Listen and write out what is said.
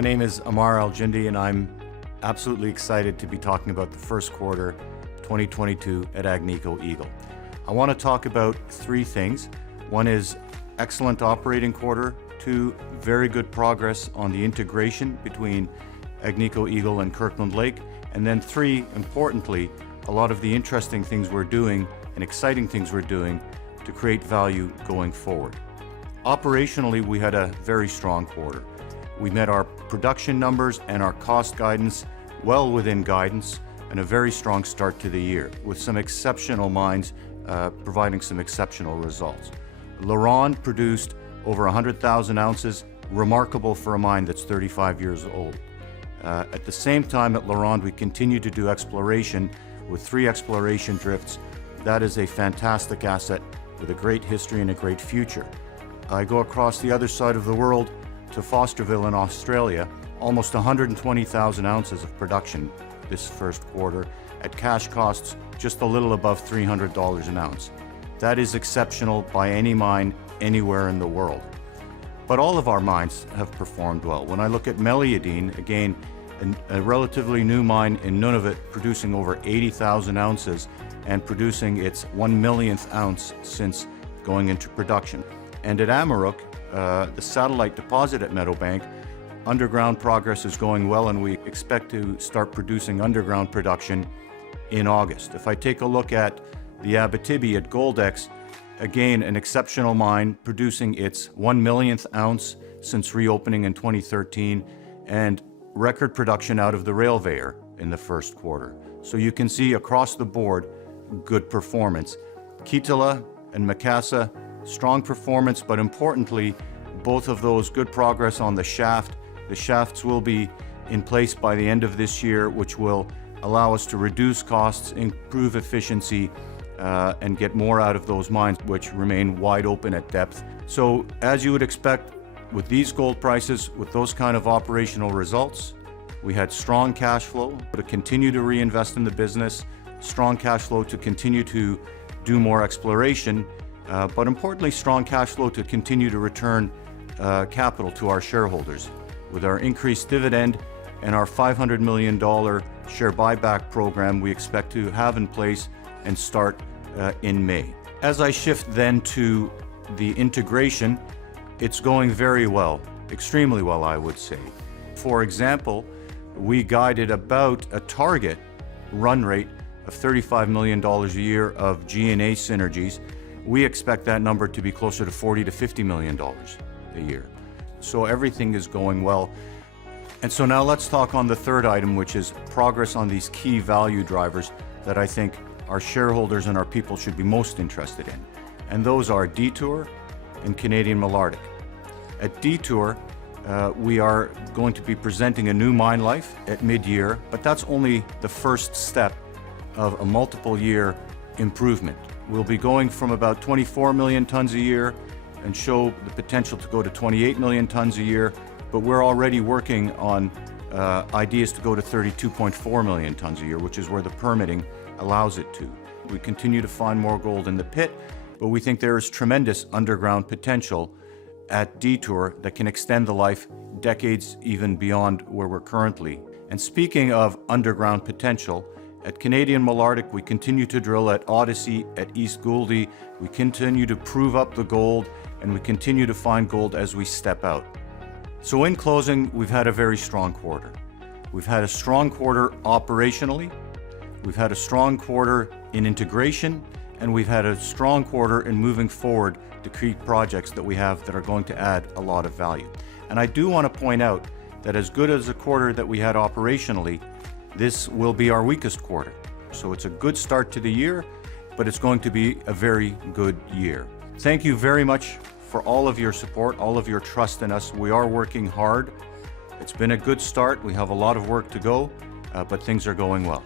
My name is Amar Al-Jindi, and I'm absolutely excited to be talking about the first quarter 2022 at Agnico Eagle. I want to talk about three things. One is excellent operating quarter, two, very good progress on the integration between Agnico Eagle and Kirkland Lake, and then three, importantly, a lot of the interesting things we're doing and exciting things we're doing to create value going forward. Operationally, we had a very strong quarter. We met our production numbers and our cost guidance well within guidance, and a very strong start to the year with some exceptional mines providing some exceptional results. LaRonde produced over 100,000 ounces, remarkable for a mine that's 35 years old. At the same time at LaRonde, we continue to do exploration with 3 exploration drifts. That is a fantastic asset with a great history and a great future. I go across the other side of the world to Fosterville in Australia, almost 120,000 ounces of production this first quarter at cash costs just a little above $300 an ounce. That is exceptional by any mine anywhere in the world. But all of our mines have performed well. When I look at Meliadine, again, a relatively new mine in Nunavut producing over 80,000 ounces and producing its 1 millionth ounce since going into production. And at Amaruq, the satellite deposit at Meadowbank, underground progress is going well, and we expect to start producing underground production in August. If I take a look at the Abitibi at Goldex, again, an exceptional mine producing its 1 millionth ounce since reopening in 2013, and record production out of the Railveyor in the first quarter. So you can see across the board, good performance. Kittilä and Macassa, strong performance, but importantly, both of those good progress on the shaft. The shafts will be in place by the end of this year, which will allow us to reduce costs, improve efficiency, and get more out of those mines, which remain wide open at depth. So as you would expect with these gold prices, with those kind of operational results, we had strong cash flow to continue to reinvest in the business, strong cash flow to continue to do more exploration, but importantly, strong cash flow to continue to return capital to our shareholders. With our increased dividend and our $500 million share buyback program we expect to have in place and start in May. As I shift then to the integration, it's going very well, extremely well, I would say. For example, we guided about a target run rate of $35 million a year of G&A synergies. We expect that number to be closer to $40 to $50 million a year. So everything is going well. And so now let's talk on the third item, which is progress on these key value drivers that I think our shareholders and our people should be most interested in. And those are Detour and Canadian Malartic. At Detour, we are going to be presenting a new mine life at mid-year, but that's only the first step of a multiple-year improvement. We'll be going from about 24 million tons a year and show the potential to go to 28 million tons a year, but we're already working on ideas to go to 32.4 million tons a year, which is where the permitting allows it to. We continue to find more gold in the pit, but we think there is tremendous underground potential at Detour that can extend the life decades even beyond where we're currently. And speaking of underground potential, at Canadian Malartic, we continue to drill at Odyssey, at East Gouldie. We continue to prove up the gold, and we continue to find gold as we step out. So in closing, we've had a very strong quarter. We've had a strong quarter operationally, we've had a strong quarter in integration, and we've had a strong quarter in moving forward to create projects that we have that are going to add a lot of value. And I do want to point out that as good as a quarter that we had operationally, this will be our weakest quarter. So it's a good start to the year, but it's going to be a very good year. Thank you very much for all of your support, all of your trust in us. We are working hard. It's been a good start. We have a lot of work to go, but things are going well.